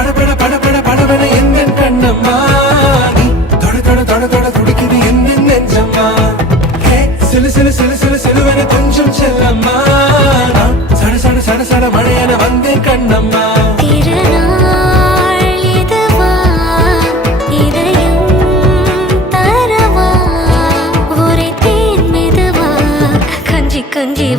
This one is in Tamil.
படபட படபட படபட எந்த கண்ணம்மா நீ தொட தொட தொட தொட துடிக்குது எந்த நெஞ்சம்மா ஹே சிலு சிலு சிலு சிலு சிலுவன கொஞ்சம் செல்லம்மா நான் சட சட சட சட மழையன வந்தேன் கண்ணம்மா திருநாள் இதுவா இதயம் தரவா ஒரே தேன் மெதுவா கஞ்சி கஞ்சி